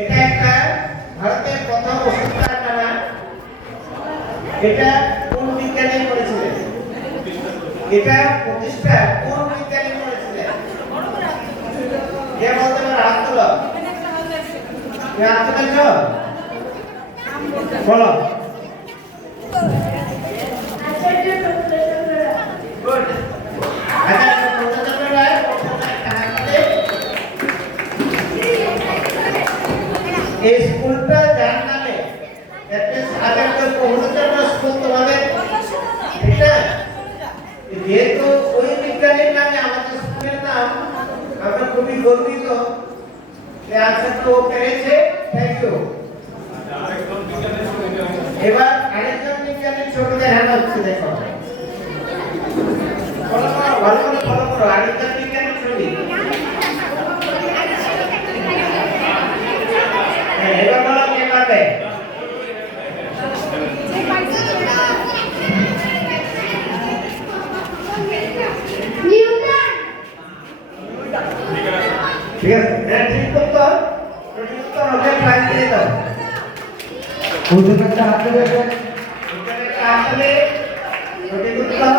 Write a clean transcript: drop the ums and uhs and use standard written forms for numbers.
এটা একটা ভারতের প্রথম ওষুধ কারখানা। এটা কোন বিজ্ঞানী করেছিলেন? এটা প্রতিষ্ঠা কোন বিজ্ঞানী করেছিলেন? কে বলতে পারে? হাত তোলো। কে হাত তুলেছো? বলো। গুড। আচ্ছা, প্রথমে রায় প্রথমে হাত তুলে এই স্কুলটা যার নামে একটা আগের তো বহুতটা স্কুল তোমাদের, ঠিক না? যেহেতু ওই বিজ্ঞানীর নামে আমাদের স্কুলের নাম, আমরা খুবই গর্বিত যে আনসার তো পেরেছে। Thank you. এবার আরেকজন বিজ্ঞানীর ছোটদের হ্যান্ড হচ্ছে, দেখো ফলো করো, ভালো করে ফলো করো। আরেকজন বিজ্ঞানীর ছবি। এবার বলো কে পারবে? ঠিক আছে, হ্যাঁ ঠিক উত্তর। সঠিক উত্তর ওকে প্রাইজ দিয়ে দাও। ওদের একটা হাতে দেবে, ওদের একটা হাতে। সঠিক উত্তর